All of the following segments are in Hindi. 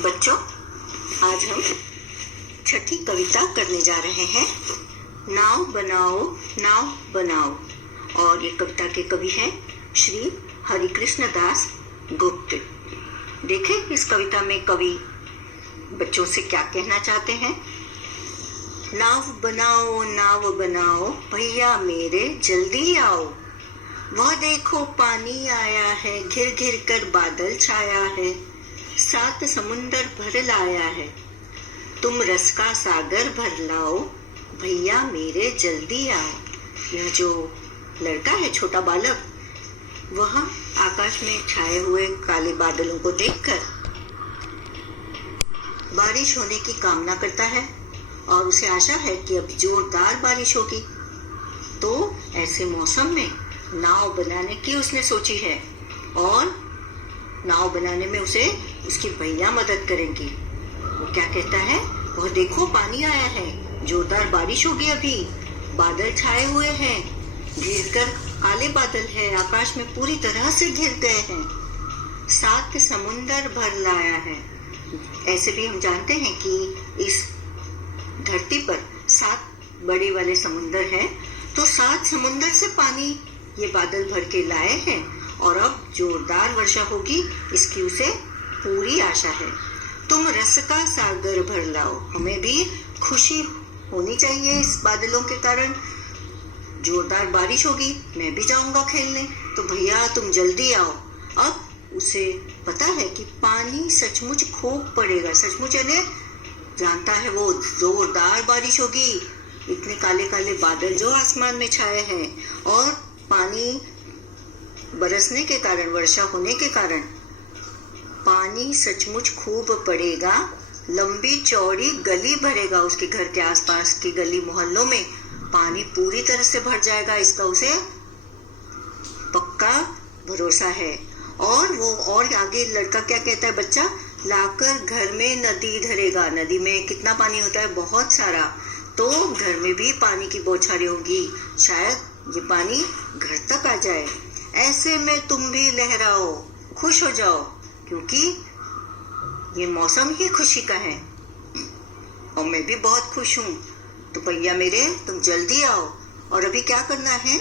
बच्चों, आज हम छठी कविता करने जा रहे हैं। नाव बनाओ नाव बनाओ। और ये कविता के कवि हैं श्री हरिकृष्ण दास गुप्त। देखें इस कविता में कवि बच्चों से क्या कहना चाहते हैं। नाव बनाओ भैया मेरे जल्दी आओ। वह देखो पानी आया है, घिर घिर कर बादल छाया है, 7 समुंदर भर लाया है। तुम रस का सागर भर लाओ, भैया मेरे जल्दी आओ। यह जो लड़का है, छोटा बालक, वह आकाश में छाए हुए काले बादलों को देखकर बारिश होने की कामना करता है और उसे आशा है कि अब जोरदार बारिश होगी। तो ऐसे मौसम में नाव बनाने की उसने सोची है और नाव बनाने में उसे उसकी भैया मदद करेंगी। वो क्या कहता है, वह देखो पानी आया है, जोरदार बारिश होगी, अभी बादल छाए हुए हैं, घिर कर काले बादल है, आकाश में पूरी तरह से घिर गए हैं, 7 समुंदर भर लाया है। ऐसे भी हम जानते हैं कि इस धरती पर 7 बड़े वाले समुंदर हैं, तो 7 समुंदर से पानी ये बादल भर के लाए हैं और अब जोरदार वर्षा होगी, इसकी उसे पूरी आशा है। तुम रस का सागर भर लाओ। हमें भी खुशी होनी चाहिए इस बादलों के कारण। जोरदार बारिश होगी, मैं भी जाऊंगा खेलने, तो भैया तुम जल्दी आओ। अब उसे पता है कि पानी सचमुच खूब पड़ेगा। सचमुच यानी जानता है वो जोरदार बारिश होगी। इतने काले काले बादल जो आसमान में छाए हैं और पानी बरसने के कारण, वर्षा होने के कारण पानी सचमुच खूब पड़ेगा। लंबी चौड़ी गली भरेगा, उसके घर के आसपास की गली मोहल्लों में पानी पूरी तरह से भर जाएगा, इसका उसे पक्का भरोसा है। और वो और आगे लड़का क्या कहता है, बच्चा लाकर घर में नदी धरेगा। नदी में कितना पानी होता है, बहुत सारा, तो घर में भी पानी की बौछारें होगी, शायद ये पानी घर तक आ जाए। ऐसे में तुम भी लहराओ, खुश हो जाओ, क्योंकि ये मौसम ही खुशी का है और मैं भी बहुत खुश हूँ। तो भैया मेरे तुम जल्दी आओ। और अभी क्या करना है,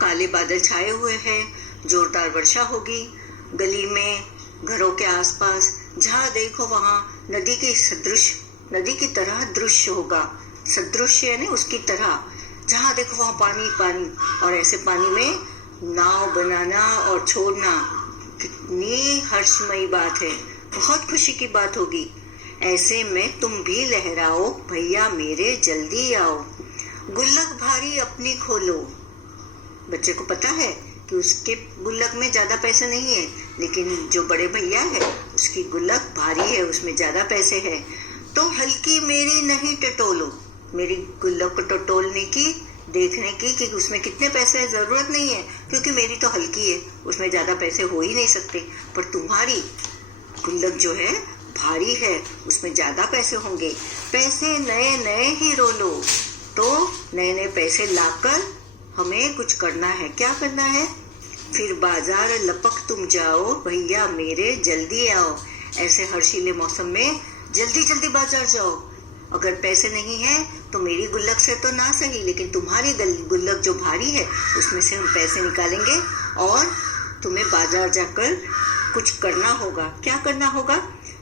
काले बादल छाए हुए हैं, जोरदार वर्षा होगी, गली में घरों के आसपास जहाँ देखो वहाँ नदी की तरह दृश्य होगा। सदृश्य यानी उसकी तरह, जहाँ देखो वहाँ पानी पानी। और ऐसे पानी में नाव बनाना और छोड़ना कितनी हर्षमयी बात है, बहुत खुशी की बात होगी। ऐसे में तुम भी लहराओ, भैया मेरे जल्दी आओ। गुल्लक भारी अपनी खोलो। बच्चे को पता है कि उसके गुल्लक में ज्यादा पैसे नहीं है, लेकिन जो बड़े भैया है उसकी गुल्लक भारी है, उसमें ज्यादा पैसे है। तो हल्की मेरी नहीं टटोलो। मेरी गुल्लक को टटोलने की, देखने की कि उसमें कितने पैसे है जरूरत नहीं है, क्योंकि मेरी तो हल्की है, उसमें ज्यादा पैसे हो ही नहीं सकते। पर तुम्हारी गुल्लक जो है भारी है, उसमें ज्यादा पैसे होंगे। पैसे नए नए ही रोलो। तो नए नए पैसे लाकर हमें कुछ करना है। क्या करना है, फिर बाजार लपक तुम जाओ, भैया मेरे जल्दी आओ। ऐसे हर्षीले मौसम में जल्दी जल्दी बाजार जाओ। अगर पैसे नहीं है तो मेरी गुल्लक से तो ना सही, लेकिन तुम्हारी गुल्लक जो भारी है उसमें से हम पैसे निकालेंगे और तुम्हें बाजार जाकर कुछ करना होगा। क्या करना होगा,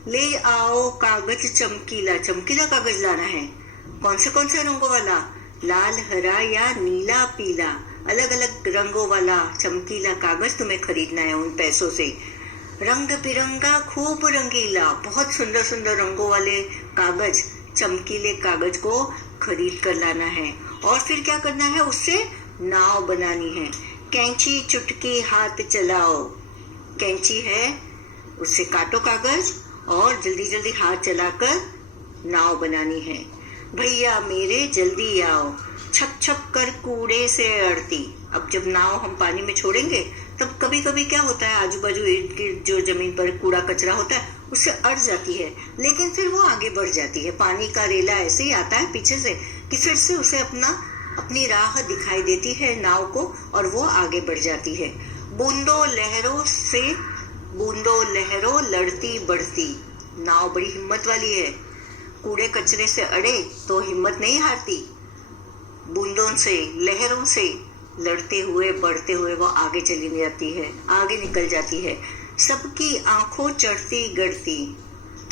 ले आओ कागज चमकीला। चमकीला कागज लाना है। कौन से रंगों वाला, लाल, हरा या नीला, पीला, अलग अलग रंगों वाला चमकीला कागज तुम्हें खरीदना है उन पैसों से। रंग बिरंगा खूब रंगीला, बहुत सुंदर सुंदर रंगों वाले कागज, चमकीले कागज को खरीद कर लाना है। और फिर क्या करना है, उससे नाव बनानी है। कैंची चुटकी हाथ चलाओ। कैंची है, उससे काटो कागज और जल्दी जल्दी हाथ चलाकर नाव बनानी है। भैया मेरे जल्दी आओ, छप छप कर कूड़े से अड़ती। अब जब नाव हम पानी में छोड़ेंगे तब कभी कभी क्या होता है, आजू बाजू इर्द गिर्द जो जमीन पर कूड़ा कचरा होता है उससे अड़ जाती है, लेकिन फिर वो आगे बढ़ जाती है। पानी का रेला ऐसे ही आता है पीछे से कि फिर से उसे अपनी राह दिखाई देती है नाव को और वो आगे बढ़ जाती है। बूंदों लहरों से बूंदों लहरों लड़ती बढ़ती। नाव बड़ी हिम्मत वाली है, कूड़े कचरे से अड़े तो हिम्मत नहीं हारती। बूंदों से लहरों से लड़ते हुए बढ़ते हुए वो आगे चली जाती है, आगे निकल जाती है। सबकी आंखों चढ़ती गढ़ती।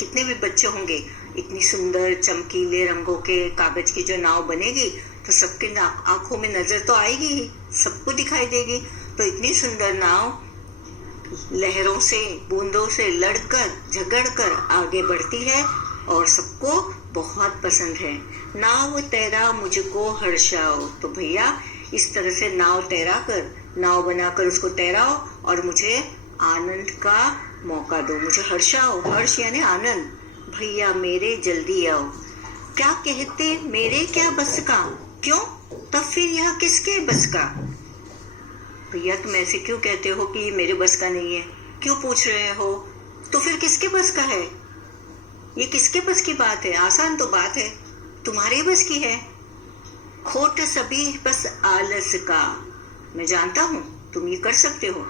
कितने भी बच्चे होंगे, इतनी सुंदर चमकीले रंगों के कागज की जो नाव बनेगी तो सबके आंखों में नजर तो आएगी ही, सबको दिखाई देगी। तो इतनी सुंदर नाव लहरों से बूंदों से लड़कर झगड़कर आगे बढ़ती है और सबको बहुत पसंद है। नाव तैरा मुझको हर्षाओ। तो भैया इस तरह से नाव तैरा कर, नाव बनाकर उसको तैराओ और मुझे आनंद का मौका दो, मुझे हर्षाओ। हर्ष यानी आनंद। भैया मेरे जल्दी आओ। क्या कहते मेरे क्या बस का? क्यों? तब फिर यह किसके बस का? भैया तुम ऐसे क्यों कहते हो कि मेरे बस का नहीं है? क्यों पूछ रहे हो? तो फिर किसके बस का है? ये किसके बस की बात है? आसान तो बात है, तुम्हारे बस की है। खोट सभी बस आलस का। मैं जानता हूँ तुम ये कर सकते हो।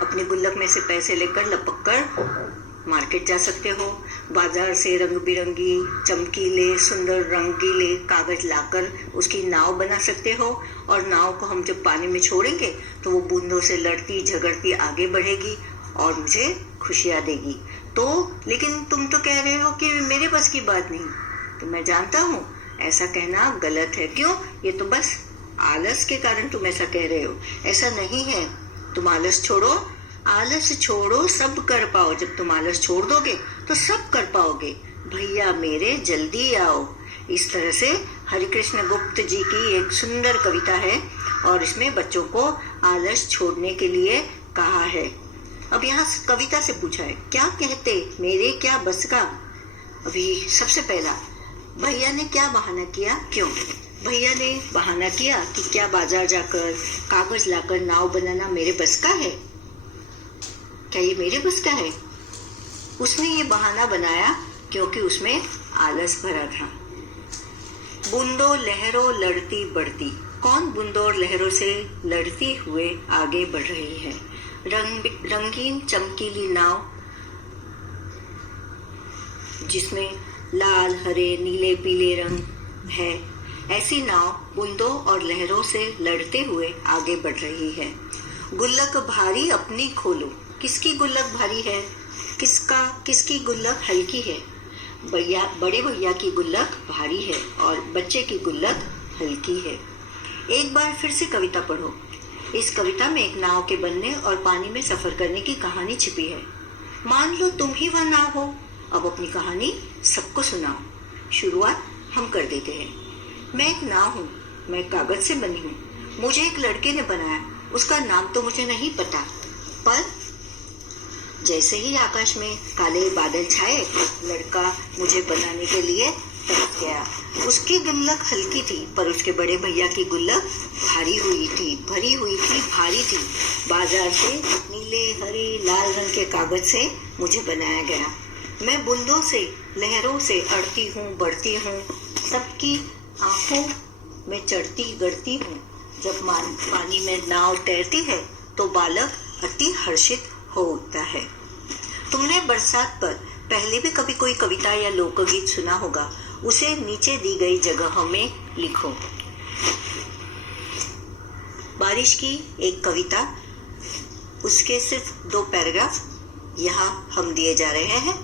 अपने गुल्लक में से पैसे लेकर लपक कर मार्केट जा सकते हो, बाजार से रंग बिरंगी चमकीले सुंदर रंगीले कागज लाकर उसकी नाव बना सकते हो और नाव को हम जब पानी में छोड़ेंगे तो वो बूंदों से लड़ती झगड़ती आगे बढ़ेगी और मुझे खुशियां देगी। तो लेकिन तुम तो कह रहे हो कि मेरे बस की बात नहीं। तो मैं जानता हूँ ऐसा कहना गलत है। क्यों? ये तो बस आलस के कारण तुम ऐसा कह रहे हो। ऐसा नहीं है। तुम आलस छोड़ो, आलस छोड़ो, सब कर पाओ। जब तुम आलस छोड़ दोगे तो सब कर पाओगे। भैया मेरे जल्दी आओ। इस तरह से हरिकृष्ण गुप्त जी की एक सुंदर कविता है और इसमें बच्चों को आलस छोड़ने के लिए कहा है। अब यहाँ कविता से पूछा है क्या कहते मेरे क्या बस का। अभी सबसे पहला भैया ने क्या बहाना किया? क्यों? भैया ने बहाना किया कि क्या बाजार जाकर कागज लाकर नाव बनाना मेरे बस का है? क्या ये मेरे बस का है? उसने ये बहाना बनाया क्योंकि उसमें आलस भरा था। बूंदों लहरों लड़ती बढ़ती। कौन बूंदों और लहरों से लड़ती हुए आगे बढ़ रही है? रंगीन चमकीली नाव जिसमें लाल हरे नीले पीले रंग है, ऐसी नाव बूंदों और लहरों से लड़ते हुए आगे बढ़ रही है। गुल्लक भारी अपनी खोलो। किसकी गुल्लक भारी है? किसकी गुल्लक हल्की है? बड़े भैया की गुल्लक भारी है और बच्चे की गुल्लक हल्की है। एक बार फिर से कविता पढ़ो। इस कविता में एक नाव के बनने और पानी में सफर करने की कहानी छिपी है। मान लो तुम ही वह नाव हो। अब अपनी कहानी सबको सुनाओ। शुरुआत हम कर देते हैं। मैं एक नाव हूँ, मैं कागज से बनी हूँ। मुझे एक लड़के ने बनाया, उसका नाम तो मुझे नहीं पता, पर जैसे ही आकाश में काले बादल छाए, लड़का मुझे बनाने के लिए तरस गया। उसकी गुल्लक हल्की थी पर उसके बड़े भैया की गुल्लक भारी हुई थी, भरी हुई थी, भारी थी। बाजार से नीले हरे लाल रंग के कागज से मुझे बनाया गया। मैं बूंदों से लहरों से अड़ती हूँ बढ़ती हूँ, सबकी आंखों में चढ़ती गढ़ती हूँ। जब पानी में नाव तैरती है तो बालक अति हर्षित हो उठता है। तुमने बरसात पर पहले भी कभी कोई कविता या लोकगीत सुना होगा, उसे नीचे दी गई जगहों में लिखो। बारिश की एक कविता, उसके सिर्फ 2 पैराग्राफ यहाँ हम दिए जा रहे हैं।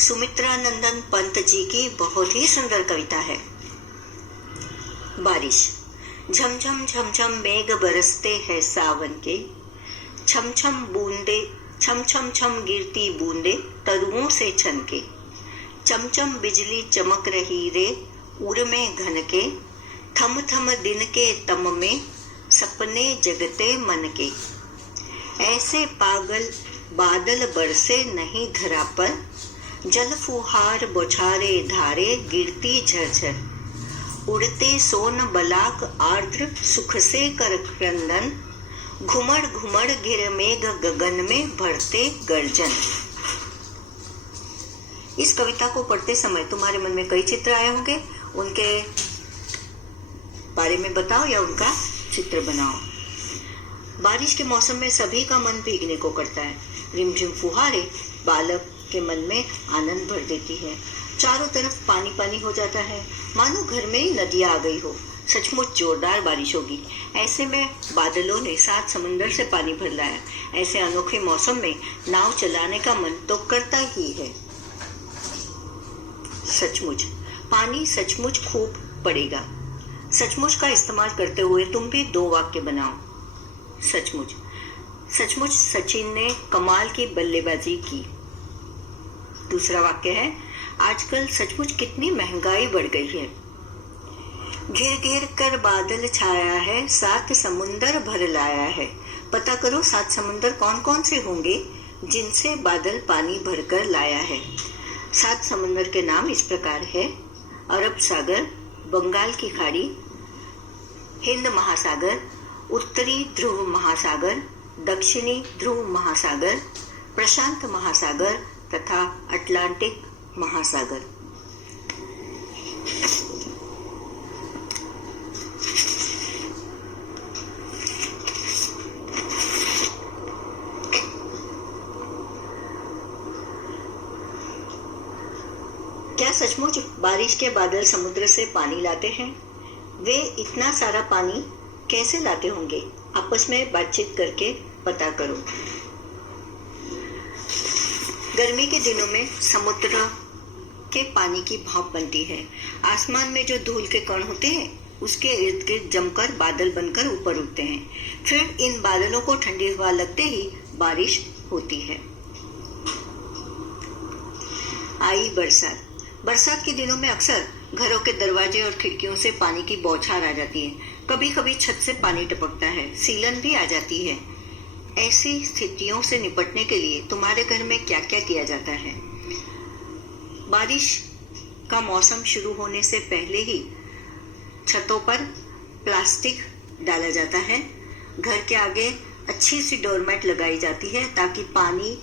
सुमित्रा नंदन पंत जी की बहुत ही सुंदर कविता है। बारिश। झमझम झमझम मेघ बरसते हैं सावन के, छम छम बूंदे छम छम छम गिरती बूंदे तरुओं से छनके। चमचम बिजली चमक रही रे उड़ में घन के, थम थम दिन के तम में सपने जगते मन के। ऐसे पागल बादल बरसे नहीं धरा पर, जल फुहार बौछारे धारे गिरती झरझर। उड़ते सोन बलाक आर्द्र सुख से कर क्रंदन, घुमड़ घुमड़ गिर मेघ गगन में भरते गर्जन। इस कविता को पढ़ते समय तुम्हारे मन में कई चित्र आए होंगे, उनके बारे में बताओ या उनका चित्र बनाओ। बारिश के मौसम में सभी का मन भीगने को करता है। रिमझिम फुहारे बालक के मन में आनंद भर देती है। चारों तरफ पानी पानी हो जाता है, मानो घर में ही नदी आ गई हो। सचमुच जोरदार बारिश होगी। ऐसे में बादलों ने 7 समंदर से पानी भर लाया। ऐसे अनोखे मौसम में नाव चलाने का मन तो करता ही है। सचमुच पानी सचमुच खूब पड़ेगा। सचमुच का इस्तेमाल करते हुए तुम भी 2 वाक्य बनाओ। सचमुच सचमुच सचिन ने कमाल की बल्लेबाजी की। दूसरा वाक्य है, आजकल सचमुच कितनी महंगाई बढ़ गई है। घिर घिर कर बादल छाया है, 7 समुंदर भर लाया है। पता करो 7 समुंदर कौन कौन से होंगे जिनसे बादल पानी भरकर लाया है। 7 समुंदर के नाम इस प्रकार है: अरब सागर, बंगाल की खाड़ी, हिंद महासागर, उत्तरी ध्रुव महासागर, दक्षिणी ध्रुव महासागर, प्रशांत महासागर तथा अटलांटिक महासागर। क्या सचमुच बारिश के बादल समुद्र से पानी लाते हैं? वे इतना सारा पानी कैसे लाते होंगे? आपस में बातचीत करके पता करो। गर्मी के दिनों में समुद्र के पानी की भाप बनती है। आसमान में जो धूल के कण होते हैं उसके इर्द गिर्द जमकर बादल बनकर ऊपर उठते हैं। फिर इन बादलों को ठंडी हवा लगते ही बारिश होती है। आई बरसात। बरसात के दिनों में अक्सर घरों के दरवाजे और खिड़कियों से पानी की बौछार आ जाती है। कभी कभी छत से पानी टपकता है, सीलन भी आ जाती है। ऐसी स्थितियों से निपटने के लिए तुम्हारे घर में क्या क्या किया जाता है? बारिश का मौसम शुरू होने से पहले ही छतों पर प्लास्टिक डाला जाता है। घर के आगे अच्छी सी डोरमेट लगाई जाती है ताकि पानी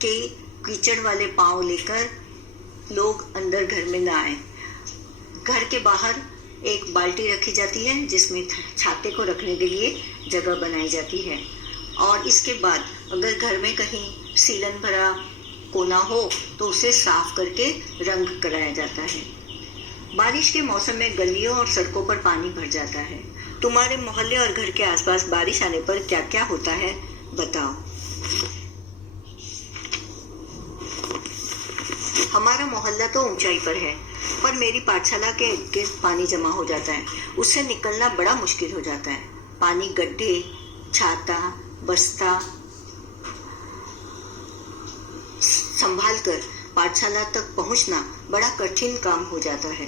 के कीचड़ वाले पांव लेकर लोग अंदर घर में ना आए। घर के बाहर एक बाल्टी रखी जाती है जिसमें छाते को रखने के लिए जगह बनाई जाती है। और इसके बाद अगर घर में कहीं सीलन भरा कोना हो तो उसे साफ करके रंग कराया जाता है। बारिश के मौसम में गलियों और सड़कों पर पानी भर जाता है। तुम्हारे मोहल्ले और घर के आसपास बारिश आने पर क्या क्या होता है बताओ। हमारा मोहल्ला तो ऊंचाई पर है, पर मेरी पाठशाला के इर्द गिर्द पानी जमा हो जाता है। उससे निकलना बड़ा मुश्किल हो जाता है। पानी गड्ढे, छाता, बस्ता संभाल कर पाठशाला तक पहुंचना बड़ा कठिन काम हो जाता है।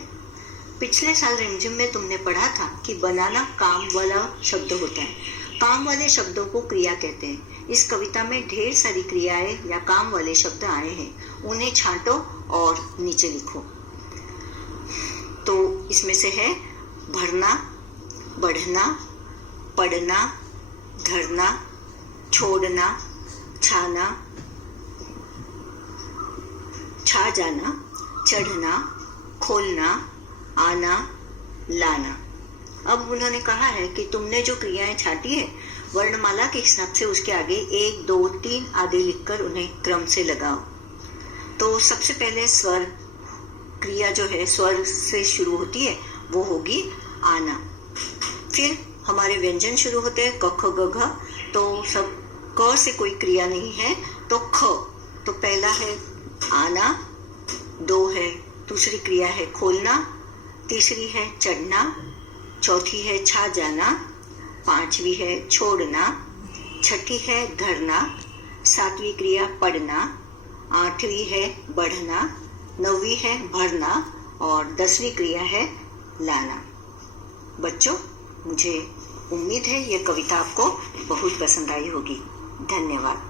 पिछले साल रिमझिम में तुमने पढ़ा था कि बनाना काम वाला शब्द होता है। काम वाले शब्दों को क्रिया कहते हैं। इस कविता में ढेर सारी क्रियाएं या काम वाले शब्द आए हैं। उन्हें छांटो और नीचे लिखो। तो इसमें से है भरना, बढ़ना, पढ़ना, धरना, छोड़ना, छाना, छा जाना, चढ़ना, खोलना, आना, लाना। अब उन्होंने कहा है कि तुमने जो क्रियाएं छांटी है वर्णमाला के हिसाब से उसके आगे 1, 2, 3 आदि लिखकर उन्हें क्रम से लगाओ। तो सबसे पहले स्वर क्रिया जो है स्वर से शुरू होती है वो होगी आना। फिर हमारे व्यंजन शुरू होते हैं क ख ग घ। तो सब क से कोई क्रिया नहीं है तो ख। तो पहला है आना, 2 है दूसरी क्रिया है खोलना, तीसरी है चढ़ना, चौथी है छा जाना, 5वीं है छोड़ना, 6ठी है धरना, 7वीं क्रिया पढ़ना, 8वीं है बढ़ना, 9वीं है भरना और 10वीं क्रिया है लाना। बच्चों, मुझे उम्मीद है ये कविता आपको बहुत पसंद आई होगी। धन्यवाद।